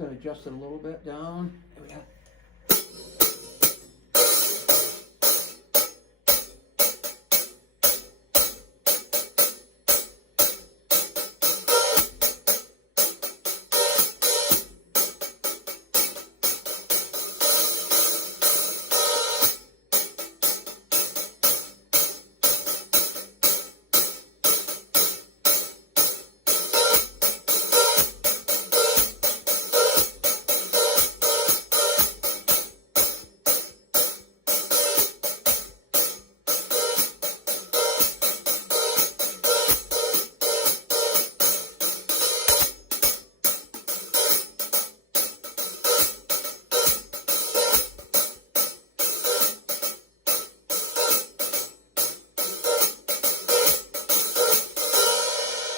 just gonna adjust it a little bit down. There we go.